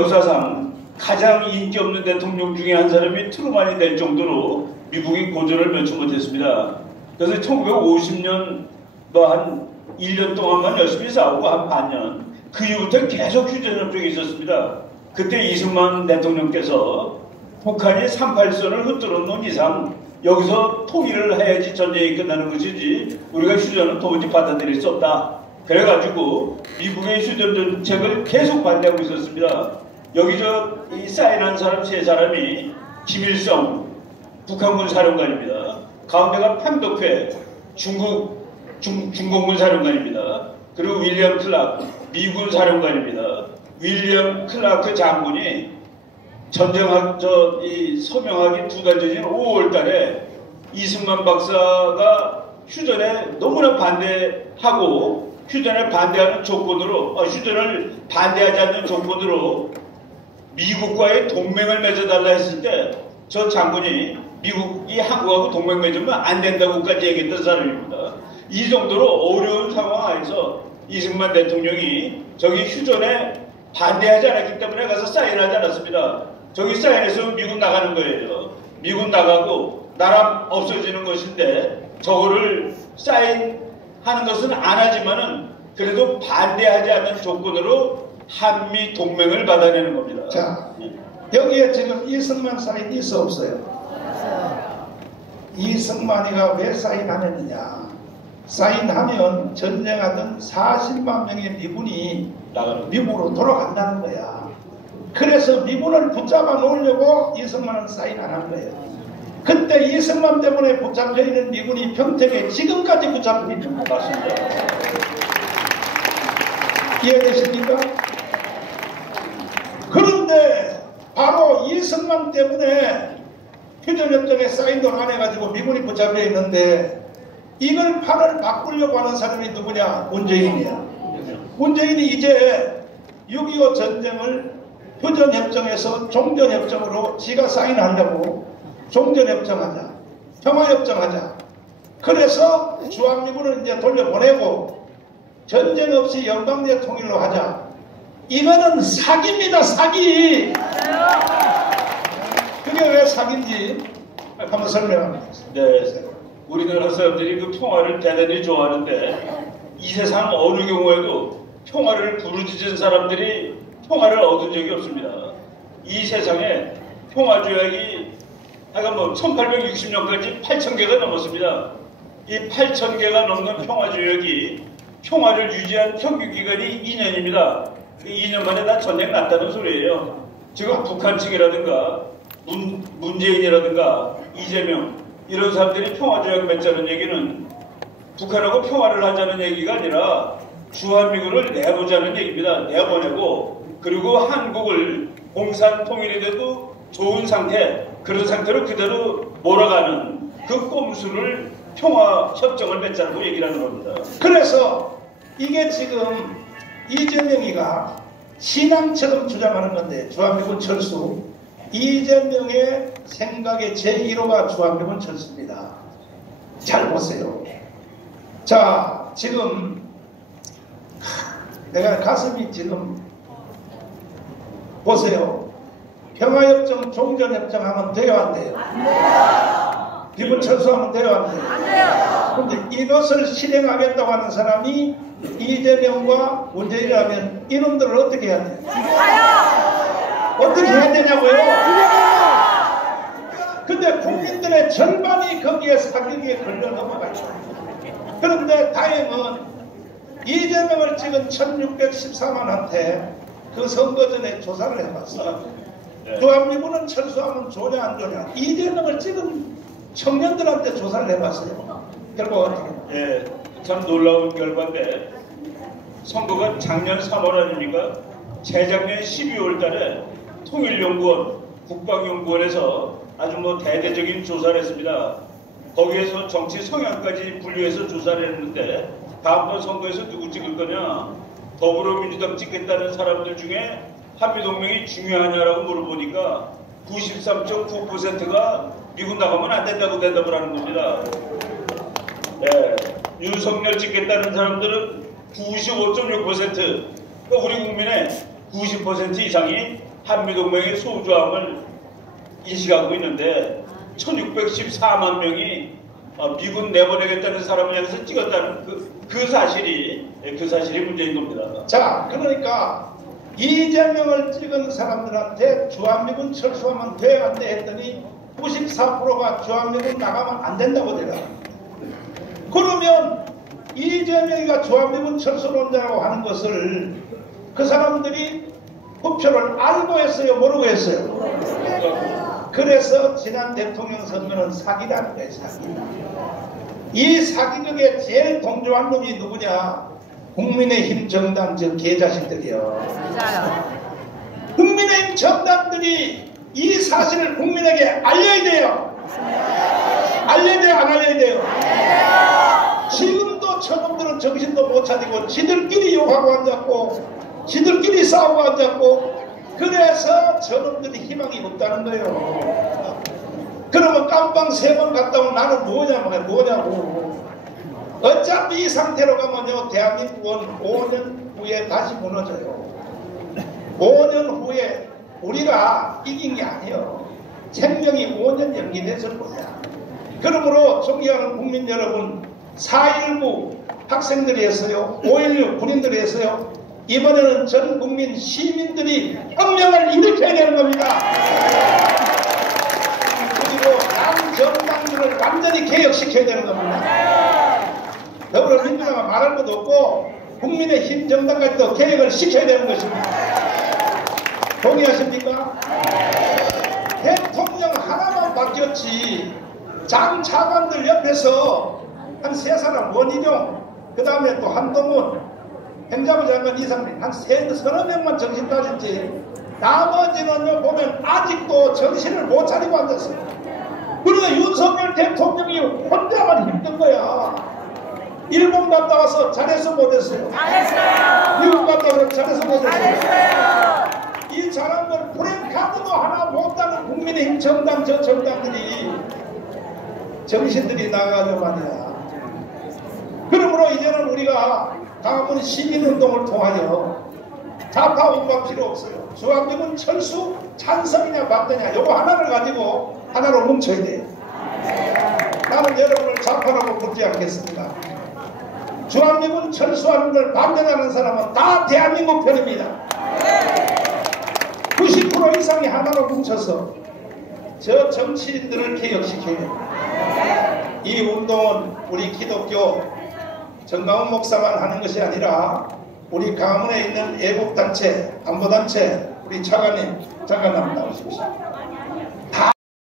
역사상 가장 인기 없는 대통령 중에 한 사람이 트루만이 될 정도로 미국이 고전을 면치 못했습니다. 그래서 1950년 한 1년 동안만 열심히 싸우고 한 반년 그 이후부터 계속 휴전협정이 있었습니다. 그때 이승만 대통령께서 북한이 38선을 흩뚫어 놓은 이상 여기서 통일을 해야지 전쟁이 끝나는 것이지 우리가 휴전은 도무지 받아들일 수 없다. 그래가지고 미국의 휴전 정책을 계속 반대하고 있었습니다. 여기 이 사인한 사람 세 사람이 김일성 북한군 사령관입니다. 가운데가 판덕회 중공군 사령관입니다. 그리고 윌리엄 클라크 미군 사령관입니다. 윌리엄 클라크 장군이 서명하기 두 달 전인 5월달에 이승만 박사가 휴전에 너무나 반대하고 휴전에 반대하는 조건으로 휴전을 반대하지 않는 조건으로 미국과의 동맹을 맺어달라 했을 때 저 장군이 미국이 한국하고 동맹 맺으면 안 된다고까지 얘기했던 사람입니다. 이 정도로 어려운 상황 하에서 이승만 대통령이 저기 휴전에 반대하지 않았기 때문에 가서 사인하지 않았습니다. 저기 사인해서 미국 나가는 거예요. 미국 나가고 나라 없어지는 것인데 저거를 사인하는 것은 안 하지만은 그래도 반대하지 않는 조건으로 한미 동맹을 받아내는 겁니다. 자, 여기에 지금 이승만 사인 있어 없어요? 이승만이가 왜 사인하느냐? 사인하면 전쟁하던 40만 명의 미군이 미국으로 돌아간다는 거야. 그래서 미군을 붙잡아 놓으려고 이승만은 사인 안 한 거예요. 그때 이승만 때문에 붙잡혀 있는 미군이 평택에 지금까지 붙잡혀 있는 것 같습니다. 이해되십니까? 그런데 바로 이승만 때문에 휴전협정에 사인도 안 해가지고 미군이 붙잡혀 있는데 이걸 판을 바꾸려고 하는 사람이 누구냐? 문재인이야. 문재인이 이제 6.25 전쟁을 휴전협정에서 종전협정으로 지가 사인하려고 종전협정하자, 평화협정하자. 그래서 주한미군을 이제 돌려보내고 전쟁 없이 연방제 통일로 하자. 이거는 사기입니다, 사기. 그게 왜 사기인지 한번 설명합니다. 네, 우리나라 사람들이 그 평화를 대단히 좋아하는데 이 세상 어느 경우에도 평화를 부르짖은 사람들이 평화를 얻은 적이 없습니다. 이 세상에 평화조약이 하여간 1860년까지 8,000개가 넘었습니다. 이 8,000개가 넘는 평화조약이 평화를 유지한 평균 기간이 2년입니다. 2년 만에 다 전쟁 났다는 소리예요. 지금 북한 측이라든가 문재인이라든가 이재명 이런 사람들이 평화조약 맺자는 얘기는 북한하고 평화를 하자는 얘기가 아니라 주한미군을 내보자는 얘기입니다. 내보내고 그리고 한국을 공산 통일이 돼도 좋은 상태 그런 상태로 그대로 몰아가는 그 꼼수를 평화협정을 맺자고 얘기를 하는 겁니다. 그래서 이게 지금 이재명이가 신앙처럼 주장하는 건데 주한미군 철수 이재명의 생각의 제1호가 주한미군 철수입니다. 잘 보세요. 자, 지금 내가 가슴이 지금 보세요. 평화협정, 종전협정 하면 돼요, 안 돼요? 안 돼요. 미군 철수하면 돼요, 안 돼요? 안 돼요. 그런데 이것을 실행하겠다고 하는 사람이 이재명과 문재인이라면 이놈들을 어떻게 해야 돼요? 어떻게 해야 되냐고요? 근데 국민들의 절반이 거기에 사기에 걸려 넘어가죠. 그런데 다행은 이재명을 찍은 1614만한테 그 선거 전에 조사를 해봤어. 주한미군은 철수하면 좋냐 안 좋냐. 이재명을 찍은 청년들한테 조사를 해봤어요. 결과 어떻게? 예, 참 놀라운 결과인데 선거가 작년 3월 아닙니까? 재작년 12월 달에 통일연구원, 국방연구원에서 아주 대대적인 조사를 했습니다. 거기에서 정치 성향까지 분류해서 조사를 했는데 다음번 선거에서 누구 찍을 거냐? 더불어민주당 찍겠다는 사람들 중에 한미동맹이 중요하냐라고 물어보니까 93.9%가 미국 나가면 안 된다고 대답을 하는 겁니다. 네, 윤석열 찍겠다는 사람들은 95.6%, 그러니까 우리 국민의 90% 이상이 한미동맹의 소주함을 인식하고 있는데 1614만 명이 미군 내보내겠다는 사람을 향해서 찍었다는 그 사실이 문제인 겁니다. 자, 그러니까 이재명을 찍은 사람들한테 주한미군 철수하면 돼 안 돼 했더니 94%가 주한미군 나가면 안 된다고 되라. 그러면 이재명이가 주한미군 철수론자라고 하는 것을 그 사람들이 후표를 알고 했어요, 모르고 했어요? 그래서 지난 대통령 선거는 사기라는 거예요, 사기. 이 사기극에 제일 동조한 놈이 누구냐? 국민의힘 정당 저 개자식들이요. 국민의힘 정당들이 이 사실을 국민에게 알려야 돼요. 알려야 돼요, 안 알려야 돼요? 지금도 저놈들은 정신도 못 차리고 지들끼리 욕하고 앉았고 지들끼리 싸우고 앉았고 그래서 저놈들이 희망이 없다는 거예요. 그러면 깜빵 3번 갔다 온 나는 뭐냐고. 어차피 이 상태로 가면요 대한민국은 5년 후에 다시 무너져요. 5년 후에 우리가 이긴 게 아니에요. 생명이 5년 연기됐을 거야. 그러므로 존경하는 국민 여러분, 4.19 학생들이 했어요. 5.16 군인들이 했어요. 이번에는 전 국민 시민들이 혁명을 일으켜야 되는 겁니다. 그리고 남 정당들을 완전히 개혁시켜야 되는 겁니다. 더불어민주당은 말할 것도 없고 국민의힘 정당까지도 개혁을 시켜야 되는 것입니다. 동의하십니까? 대통령 하나만 바뀌었지 장 차관들 옆에서 한 3사람 원희룡 그 다음에 또 한동훈 행자부 장관 이상민 한 서너 명만 정신 차렸지 나머지는 보면 아직도 정신을 못 차리고 앉았어요. 그러니까 윤석열 대통령이 혼자만 힘든 거야. 일본 갔다 와서 잘해서 못했어요. 잘했어요. 미국 갔다 와서 잘해서 못했어요. 잘했어요. 이 사람들 프랭카드도 하나 못하는 국민의힘 정당 저 정당들이 정신들이 나가죠 말이야. 그러므로 이제는 우리가 강화문 시민운동을 통하여 좌파 우파 필요 없어요. 주한미군 철수 찬성이냐 반대냐 요거 하나를 가지고 하나로 뭉쳐야 돼요. 나는 여러분을 좌파라고 묻지 않겠습니다. 주한미군 철수하는 걸 반대하는 사람은 다 대한민국 편입니다. 90% 이상이 하나로 뭉쳐서 저 정치인들을 개혁시켜야 돼요. 이 운동은 우리 기독교 정강훈 목사만 하는 것이 아니라 우리 강화문에 있는 애국단체, 안보단체, 우리 차관님 잠깐 나오십시오.